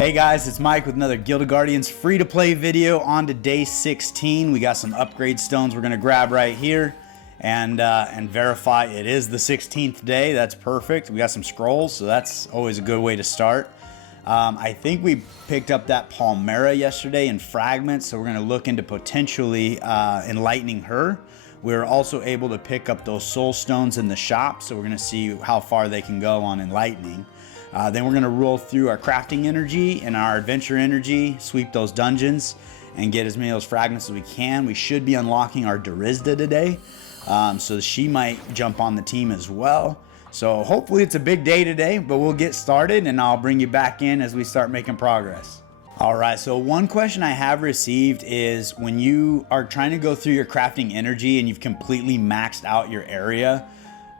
Hey guys, it's Mike with another Guild of Guardians free-to-play video on to day 16. We got some upgrade stones we're going to grab right here and verify it is the 16th day. That's perfect. We got some scrolls, so that's always a good way to start. I think we picked up that Palmera yesterday in fragments, so we're going to look into potentially enlightening her. We're also able to pick up those soul stones in the shop, so we're going to see how far they can go on enlightening. Then we're going to roll through our crafting energy and our adventure energy, sweep those dungeons, and get as many of those fragments as we can. We should be unlocking our DERISDA today, so she might jump on the team as well. So hopefully it's a big day today, but we'll get started and I'll bring you back in as we start making progress. All right, so one question I have received is when you are trying to go through your crafting energy and you've completely maxed out your area,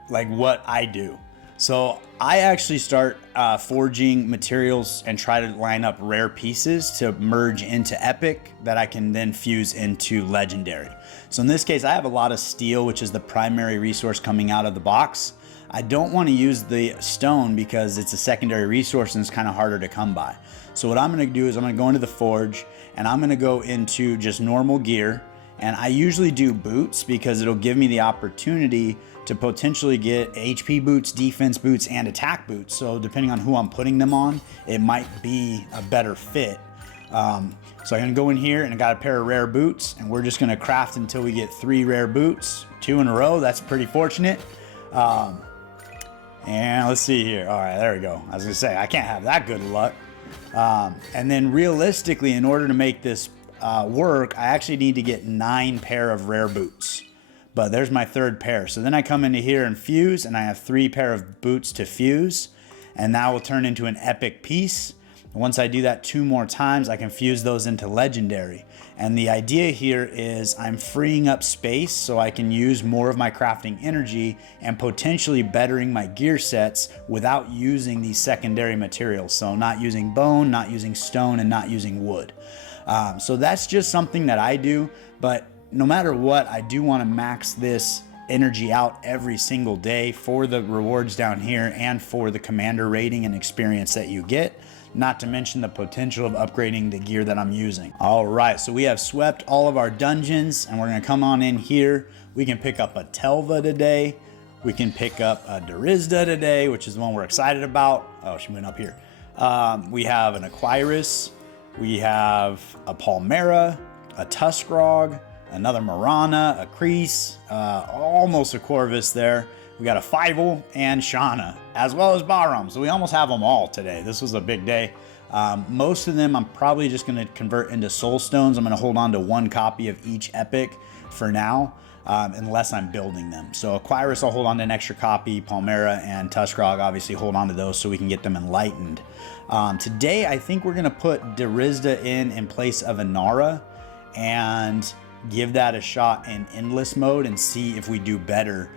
like what I do. So I actually start forging materials and try to line up rare pieces to merge into epic that I can then fuse into legendary. So in this case, I have a lot of steel, which is the primary resource coming out of the box. I don't want to use the stone because it's a secondary resource and it's kind of harder to come by. So what I'm going to do is I'm going to go into the forge and I'm going to go into just normal gear. And I usually do boots because it'll give me the opportunity to potentially get HP boots, defense boots, and attack boots. So depending on who I'm putting them on, it might be a better fit. So I'm gonna go in here and I got a pair of rare boots and we're just gonna craft until we get 3 rare boots, 2 in a row. That's pretty fortunate. And let's see here. All right, there we go. I was gonna say, I can't have that good luck. And then realistically, in order to make this work, I actually need to get 9 pair of rare boots. But there's my 3rd pair. So then I come into here and fuse, and I have 3 pair of boots to fuse, and that will turn into an epic piece. Once I do that 2 more times, I can fuse those into legendary. And the idea here is I'm freeing up space so I can use more of my crafting energy and potentially bettering my gear sets without using these secondary materials. So not using bone, not using stone, and not using wood. So that's just something that I do, but no matter what, I do want to max this energy out every single day for the rewards down here and for the commander rating and experience that you get, not to mention the potential of upgrading the gear that I'm using. All right, so we have swept all of our dungeons and we're going to come on in here. We can pick up a Telva today. We can pick up a DERISDA today, which is the one we're excited about. Oh, she went up here. We have an Aquirus. We have a Palmera, a Tuskrog, another Marana, a Crease, almost a Corvus there. We got a Fievel and Shauna, as well as Bahram. So we almost have them all today. This was a big day. Most of them I'm probably just going to convert into soul stones. I'm going to hold on to 1 copy of each epic for now, unless I'm building them. So Aquirus I'll hold on to an extra copy. Palmera and Tuskrog obviously hold on to those so we can get them enlightened. Today I think we're going to put DERISDA in place of Inara and give that a shot in endless mode and see if we do better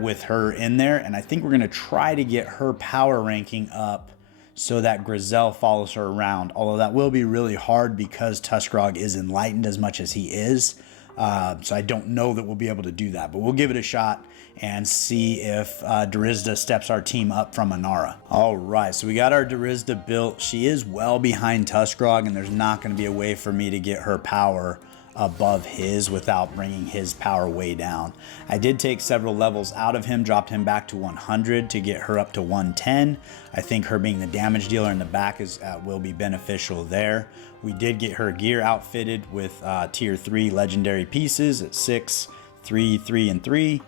with her in there. And I think we're going to try to get her power ranking up so that Grizel follows her around, although that will be really hard because Tuskrog is enlightened as much as he is. So I don't know that we'll be able to do that, but we'll give it a shot and see if DERISDA steps our team up from Inara. All right, so we got our DERISDA built. She is well behind Tuskrog and there's not going to be a way for me to get her power above his without bringing his power way down. I did take several levels out of him, dropped him back to 100 to get her up to 110. I think her being the damage dealer in the back is will be beneficial there. We did get her gear outfitted with tier 3 legendary pieces at 6, 3, 3, and 3.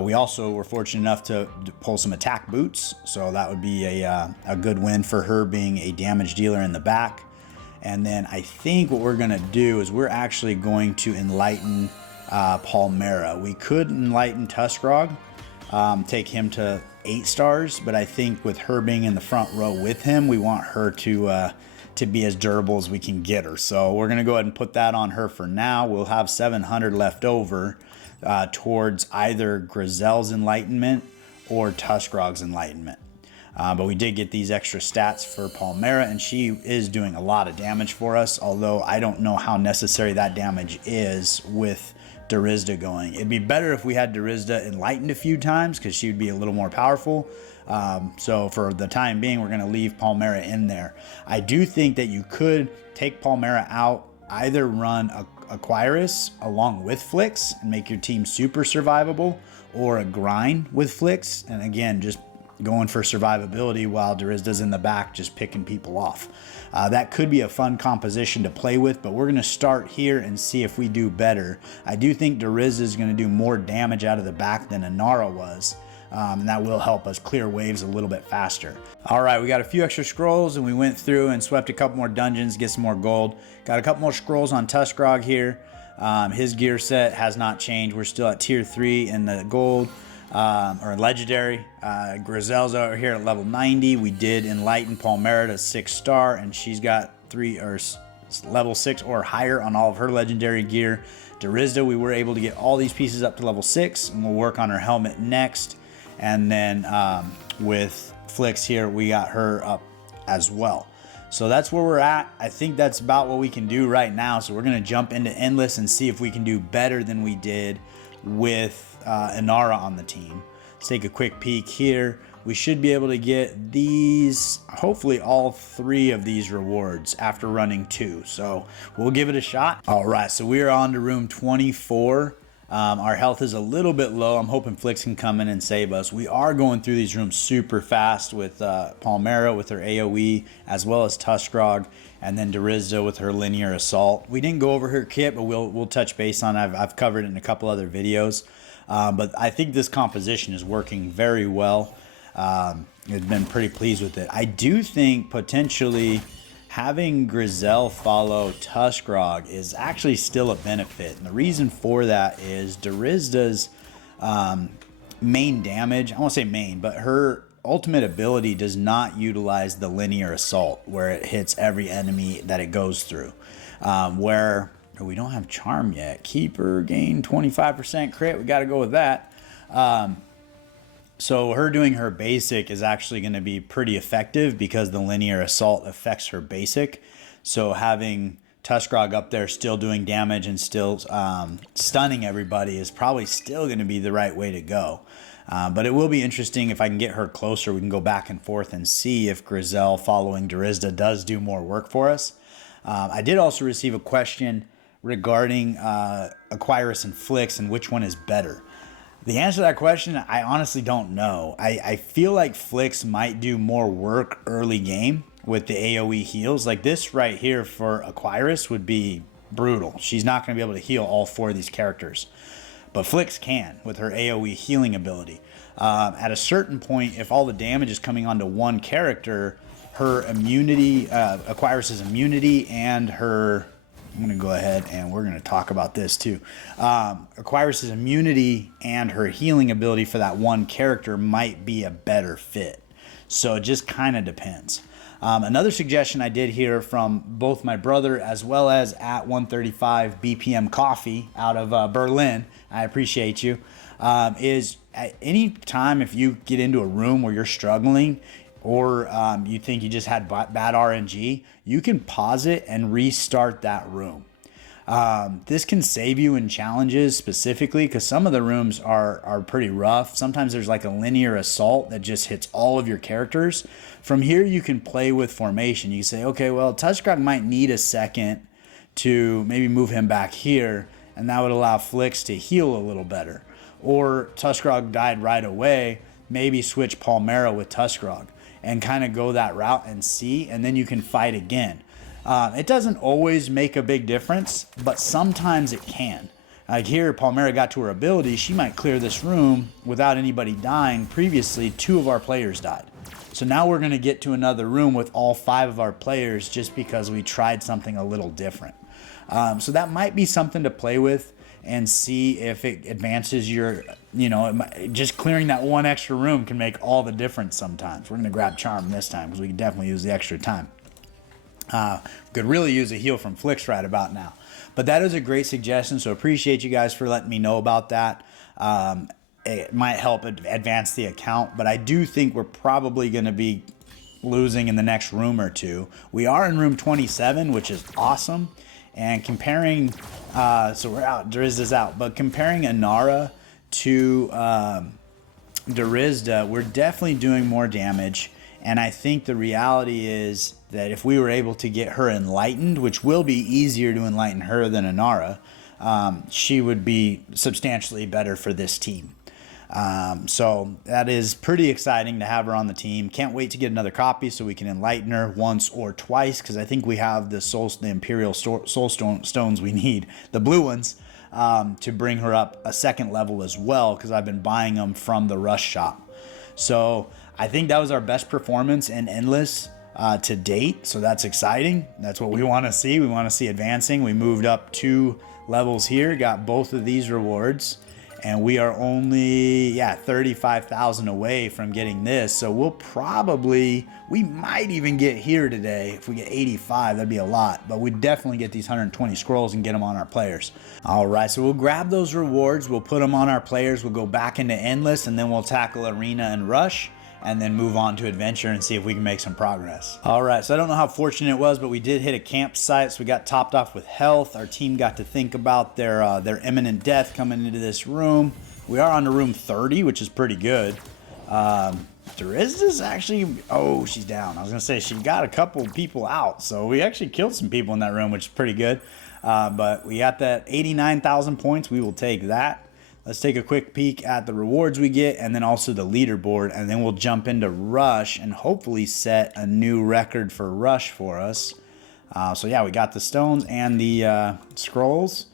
We also were fortunate enough to pull some attack boots, so that would be a good win for her being a damage dealer in the back. And then I think what we're going to do is we're actually going to enlighten Palmera. We could enlighten Tuskrog, take him to 8 stars, but I think with her being in the front row with him, we want her to be as durable as we can get her. So we're going to go ahead and put that on her for now. We'll have 700 left over towards either Grizel's enlightenment or Tuskrog's enlightenment. But we did get these extra stats for Palmera, and she is doing a lot of damage for us, although I don't know how necessary that damage is with DERISDA going. It'd be better if we had DERISDA enlightened a few times because she would be a little more powerful, So for the time being, we're going to leave Palmera in there. I do think that you could take Palmera out, either run Aquarius along with Flix and make your team super survivable, or a grind with Flix, and again, just going for survivability while DERISDA's in the back just picking people off. That could be a fun composition to play with, but we're going to start here and see if we do better. I do think DERISDA is going to do more damage out of the back than Inara was, and that will help us clear waves a little bit faster. All right, we got a few extra scrolls, and we went through and swept a couple more dungeons, get some more gold. Got a couple more scrolls on Tuskrog here. His gear set has not changed. We're still at tier 3 in the gold. Or legendary. Grizel's over here at level 90. We did enlighten Palmera to 6-star, and she's got level 6 or higher on all of her legendary gear. DERISDA, we were able to get all these pieces up to level 6, and we'll work on her helmet next. And then with Flix here, we got her up as well. So that's where we're at. I think that's about what we can do right now. So we're going to jump into Endless and see if we can do better than we did with Inara on the team. Let's take a quick peek here. We should be able to get these, hopefully all 3 of these rewards after running 2. So we'll give it a shot. All right, so we are on to room 24. Our health is a little bit low. I'm hoping Flix can come in and save us. We are going through these rooms super fast with Palmera with her AoE, as well as Tuskrog, and then DERISDA with her linear assault. We didn't go over her kit, but we'll touch base on it. I've covered it in a couple other videos. But I think this composition is working very well. I've been pretty pleased with it. I do think potentially having Grizel follow Tuskrog is actually still a benefit. And the reason for that is DERISDA's main damage, I won't say main, but her ultimate ability does not utilize the linear assault where it hits every enemy that it goes through. Where we don't have charm yet. Keeper gain 25% crit. We got to go with that. So her doing her basic is actually going to be pretty effective because the linear assault affects her basic. So having Tuskrog up there still doing damage and still stunning everybody is probably still going to be the right way to go. But it will be interesting if I can get her closer. We can go back and forth and see if Grizel following DERISDA does do more work for us. I did also receive a question regarding Aquarius and Flix and which one is better. The answer to that question, I honestly don't know. I feel like Flix might do more work early game with the AoE heals. Like this right here for Aquarius would be brutal. She's not going to be able to heal all 4 of these characters. But Flix can with her AoE healing ability. At a certain point, if all the damage is coming onto one character, her immunity, Aquarius's immunity and her... I'm going to go ahead and we're going to talk about this too. Aquarius's immunity and her healing ability for that one character might be a better fit. So it just kind of depends. Another suggestion I did hear from both my brother as well as at 135 BPM Coffee out of Berlin, I appreciate you, is at any time if you get into a room where you're struggling, or you think you just had bad RNG, you can pause it and restart that room. This can save you in challenges specifically because some of the rooms are pretty rough. Sometimes there's like a linear assault that just hits all of your characters. From here, you can play with formation. You say, okay, well, Tuskrog might need a second to maybe move him back here, and that would allow Flix to heal a little better. Or Tuskrog died right away, maybe switch Palmera with Tuskrog and kind of go that route and see, and then you can fight again. It doesn't always make a big difference, but sometimes it can. Like here, Palmera got to her ability. She might clear this room without anybody dying. Previously, 2 of our players died. So now we're going to get to another room with all 5 of our players just because we tried something a little different. So that might be something to play with and see if it advances your, just clearing that one extra room can make all the difference sometimes. We're going to grab Charm this time because we can definitely use the extra time. Could really use a heal from Flix right about now. But that is a great suggestion, so appreciate you guys for letting me know about that. It might help advance the account, but I do think we're probably going to be losing in the next room or 2. We are in room 27, which is awesome. And comparing, so we're out, DERISDA's out, but comparing Inara to DERISDA, we're definitely doing more damage. And I think the reality is that if we were able to get her enlightened, which will be easier to enlighten her than Inara, she would be substantially better for this team. So that is pretty exciting to have her on the team. Can't wait to get another copy so we can enlighten her once or twice, because I think we have the Imperial Soul Stones we need, the blue ones, to bring her up a second level as well, because I've been buying them from the Rush shop. So I think that was our best performance in Endless to date, so that's exciting. That's what we want to see. We want to see advancing. We moved up 2 levels here, got both of these rewards, and we are only 35,000 away from getting this. So we might even get here today. If we get 85, that'd be a lot, but we definitely get these 120 scrolls and get them on our players. All right, so we'll grab those rewards, we'll put them on our players, we'll go back into Endless, and then we'll tackle Arena and Rush, and then move on to Adventure and see if we can make some progress. All right, so I don't know how fortunate it was, but we did hit a campsite, so we got topped off with health. Our team got to think about their imminent death coming into this room. We are on to room 30, which is pretty good. DERISDA's actually, oh, she's down. I was gonna say she got a couple people out, so we actually killed some people in that room, which is pretty good. But we got that 89,000 points. We will take that. Let's take a quick peek at the rewards we get, and then also the leaderboard, and then we'll jump into Rush and hopefully set a new record for Rush for us. So yeah, we got the stones and the scrolls,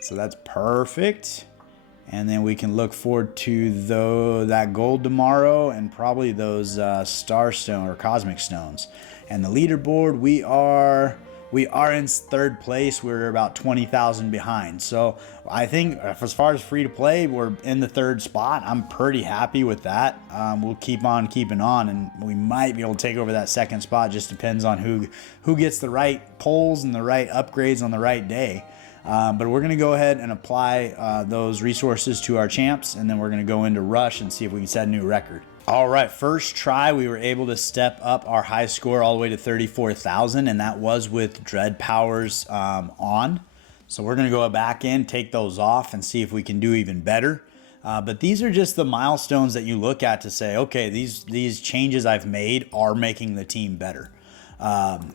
so that's perfect. And then we can look forward to that gold tomorrow, and probably those star stone or cosmic stones. And the leaderboard, we are in 3rd place. We're about 20,000 behind. So I think as far as free to play, we're in the 3rd spot. I'm pretty happy with that. We'll keep on keeping on, and we might be able to take over that 2nd spot. Just depends on who gets the right polls and the right upgrades on the right day. But we're going to go ahead and apply those resources to our champs, and then we're going to go into Rush and see if we can set a new record. All right, first try, we were able to step up our high score all the way to 34,000, and that was with Dread Powers on. So we're going to go back in, take those off, and see if we can do even better. But these are just the milestones that you look at to say, okay, these changes I've made are making the team better.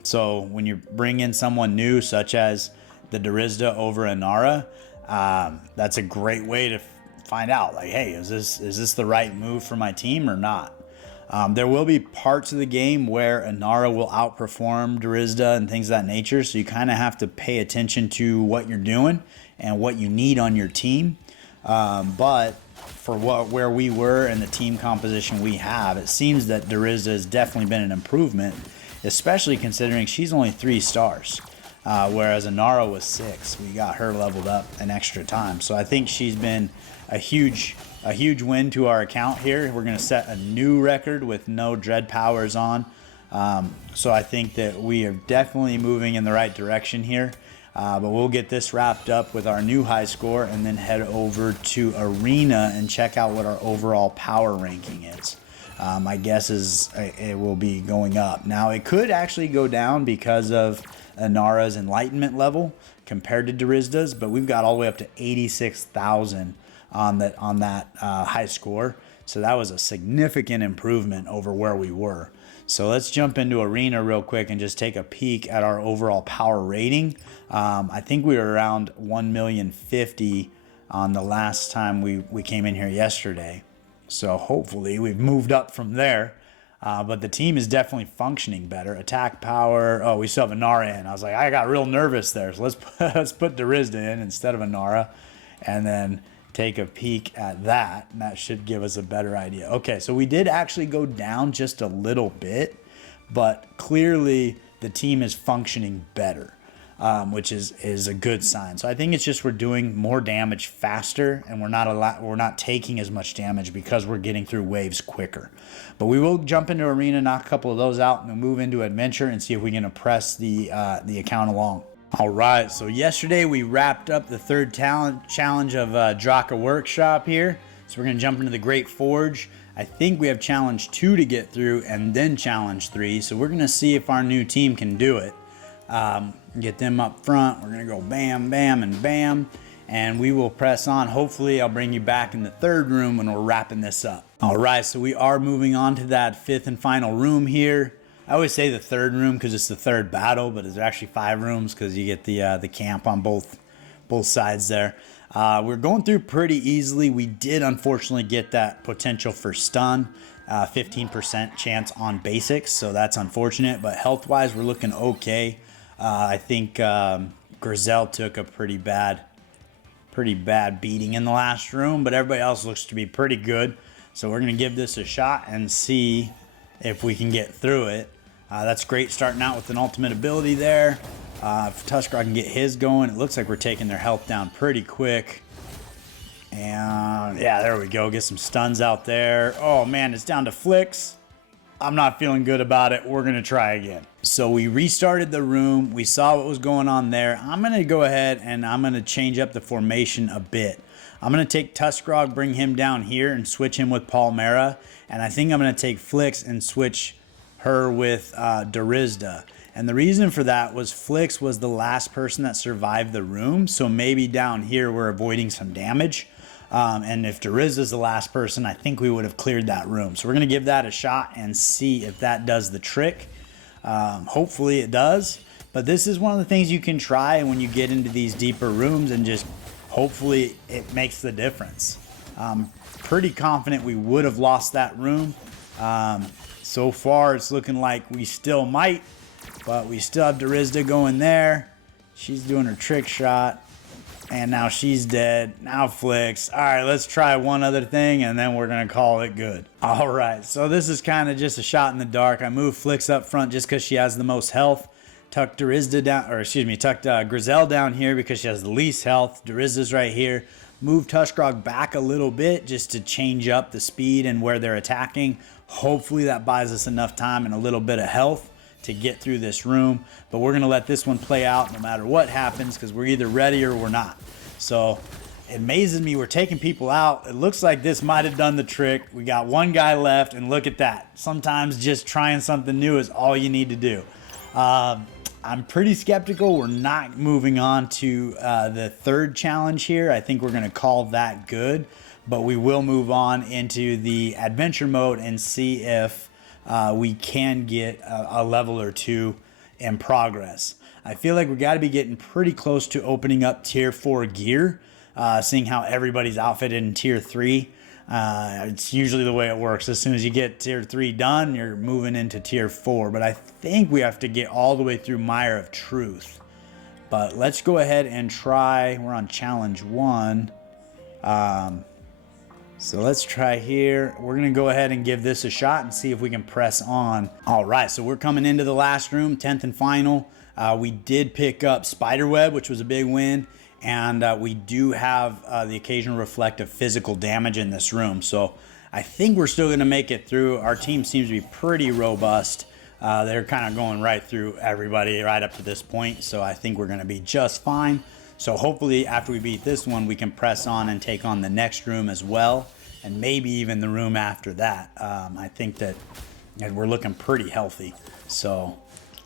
So when you bring in someone new, such as the DERISDA over Inara, that's a great way to find out, like, hey, is this the right move for my team or not? There will be parts of the game where Inara will outperform DERISDA and things of that nature, so you kind of have to pay attention to what you're doing and what you need on your team. But for where we were and the team composition we have, it seems that DERISDA has definitely been an improvement, especially considering she's only 3 stars. Whereas Inara was 6. We got her leveled up an extra time. So I think she's been a huge win to our account here. We're going to set a new record with no Dread Powers on. So I think that we are definitely moving in the right direction here. But we'll get this wrapped up with our new high score and then head over to Arena and check out what our overall power ranking is. My guess is it will be going up. Now, it could actually go down because of Inara's enlightenment level compared to DERISDA's, but we've got all the way up to 86,000 on that high score. So that was a significant improvement over where we were. So let's jump into Arena real quick and just take a peek at our overall power rating. I think we were around 1,050,000 on the last time we came in here yesterday. So hopefully we've moved up from there. But the team is definitely functioning better. Attack power. Oh, we still have Inara in. I was like, I got real nervous there. So let's put DERISDA in instead of Inara, and then take a peek at that. And that should give us a better idea. Okay, so we did actually go down just a little bit, but clearly the team is functioning better, which is a good sign. So I think it's just we're doing more damage faster, and we're not taking as much damage because we're getting through waves quicker. But we will jump into Arena, knock a couple of those out, and then move into Adventure and see if we can press the account along. All right, so yesterday we wrapped up the 3rd challenge of Draka Workshop here. So we're going to jump into the Great Forge. I think we have challenge 2 to get through and then challenge 3. So we're going to see if our new team can do it. Get them up front. We're going to go bam, bam, and bam. And we will press on. Hopefully I'll bring you back in the 3rd room when we're wrapping this up. All right, so we are moving on to that fifth and final room here. I always say the third room because it's the third battle, but there's actually 5 rooms because you get the camp on both sides there. We're going through pretty easily. We did unfortunately get that potential for stun, 15% chance on basics, so that's unfortunate. But health-wise, we're looking okay. I think Grizel took a pretty bad beating in the last room, but everybody else looks to be pretty good. So we're gonna give this a shot and see if we can get through it. That's great starting out with an ultimate ability there. If Tuskarog can get his going, it looks like we're taking their health down pretty quick. And yeah, there we go. Get some stuns out there. Oh man, it's down to Flicks. I'm not feeling good about it. We're gonna try again. So we restarted the room. We saw what was going on there. I'm gonna go ahead and I'm gonna change up the formation a bit. I'm gonna take Tuskarog, bring him down here and switch him with Palmera. And I think I'm gonna take Flicks and switch her with DERISDA. And the reason for that was Flicks was the last person that survived the room. So maybe down here we're avoiding some damage. And if DERISDA is the last person, I think we would have cleared that room. So we're going to give that a shot and see if that does the trick. Hopefully it does. But this is one of the things you can try when you get into these deeper rooms and just hopefully it makes the difference. Pretty confident we would have lost that room. So far it's looking like we still might, but we still have DERISDA going there. She's doing her trick shot. And now she's dead. Now Flicks. All right, let's try one other thing, and then we're going to call it good. All right, so this is kind of just a shot in the dark. I moved Flicks up front just because she has the most health. Tucked DERISDA down, or excuse me, tucked Grizel down here because she has the least health. DERISDA's right here. Moved Tuskarog back a little bit just to change up the speed and where they're attacking. Hopefully that buys us enough time and a little bit of health to get through this room, but we're gonna let this one play out no matter what happens because we're either ready or we're not. So it amazes me we're taking people out. It looks like this might have done the trick. We got one guy left, and look at that. Sometimes just trying something new is all you need to do. I'm pretty skeptical we're not moving on to the third challenge here. I think we're gonna call that good, but we will move on into the adventure mode and see if we can get a level or 2 in progress. I feel like we got to be getting pretty close to opening up tier 4 gear, seeing how everybody's outfitted in tier 3. It's usually the way it works. As soon as you get tier 3 done, you're moving into tier 4. But I think we have to get all the way through Mire of Truth. But let's go ahead and try. We're on challenge 1. So let's try here. We're gonna go ahead and give this a shot and see if we can press on. All right, so we're coming into the last room, 10th and final. We did pick up Spiderweb, which was a big win. And we do have the occasional reflective physical damage in this room. So I think we're still gonna make it through. Our team seems to be pretty robust. They're kind of going right through everybody right up to this point. So I think we're gonna be just fine. So hopefully after we beat this one, we can press on and take on the next room as well, and maybe even the room after that. I think that we're looking pretty healthy. So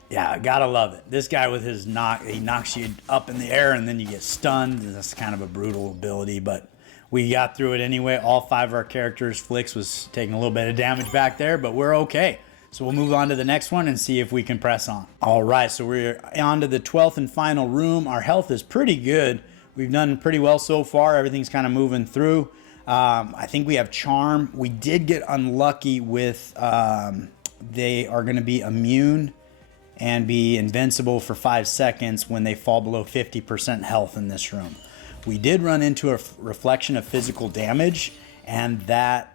yeah, I gotta love it. This guy with his knock, he knocks you up in the air and then you get stunned. That's kind of a brutal ability, but we got through it anyway. All 5 of our characters, Flicks was taking a little bit of damage back there, but we're okay. So we'll move on to the next one and see if we can press on. All right, so we're on to the 12th and final room. Our health is pretty good. We've done pretty well so far. Everything's kind of moving through. I think we have Charm. We did get unlucky with they are going to be immune and be invincible for 5 seconds when they fall below 50% health in this room. We did run into a reflection of physical damage, and that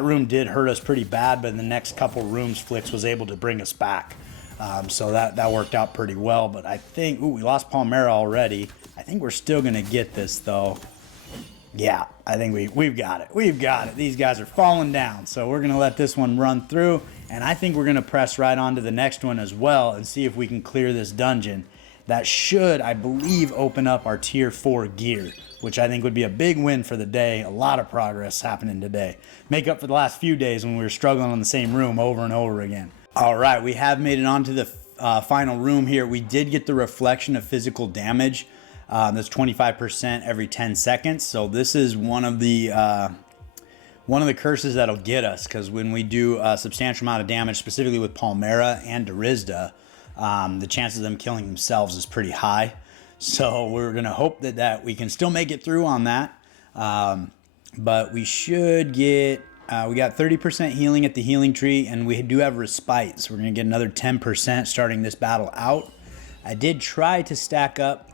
room did hurt us pretty bad, but in the next couple rooms, Flicks was able to bring us back. So that worked out pretty well, but I think, we lost Palmera already. I think we're still gonna get this though. Yeah, I think we've got it. We've got it. These guys are falling down, so we're gonna let this one run through, and I think we're gonna press right on to the next one as well and see if we can clear this dungeon. That should, I believe, open up our tier 4 gear, which I think would be a big win for the day. A lot of progress happening today. Make up for the last few days when we were struggling on the same room over and over again. All right, we have made it onto the final room here. We did get the reflection of physical damage. That's 25% every 10 seconds. So this is one of the one of the curses that'll get us, because when we do a substantial amount of damage, specifically with Palmera and DERISDA, the chances of them killing themselves is pretty high. So we're going to hope that we can still make it through on that. But we should get, we got 30% healing at the healing tree, and we do have respite. So we're going to get another 10% starting this battle out. I did try to stack up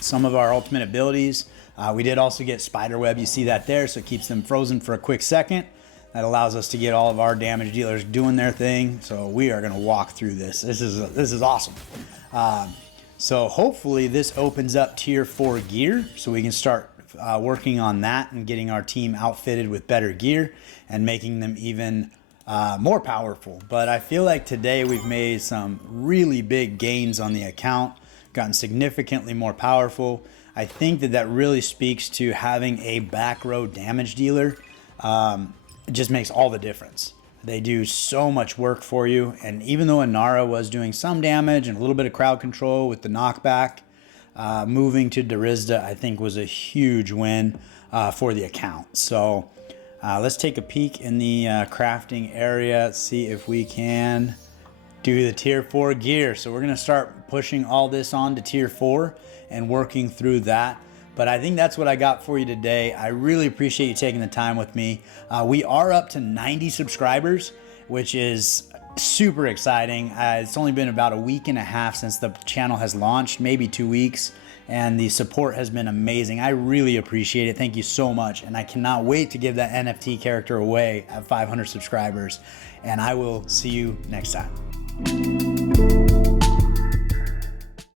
some of our ultimate abilities. We did also get Spiderweb. You see that there, so it keeps them frozen for a quick second. That allows us to get all of our damage dealers doing their thing. So we are going to walk through this. This is awesome. So hopefully this opens up tier 4 gear, so we can start working on that and getting our team outfitted with better gear and making them even more powerful. But I feel like today we've made some really big gains on the account, gotten significantly more powerful. I think that really speaks to having a back row damage dealer. It just makes all the difference. They do so much work for you, and even though Inara was doing some damage and a little bit of crowd control with the knockback, moving to DERISDA I think was a huge win for the account. So let's take a peek in the crafting area, see if we can do the tier 4 gear. So we're going to start pushing all this on to tier 4 and working through that. But I think that's what I got for you today. I really appreciate you taking the time with me. We are up to 90 subscribers, which is super exciting. It's only been about a week and a half since the channel has launched, maybe 2 weeks, and the support has been amazing. I really appreciate it. Thank you so much, and I cannot wait to give that NFT character away at 500 subscribers, and I will see you next time.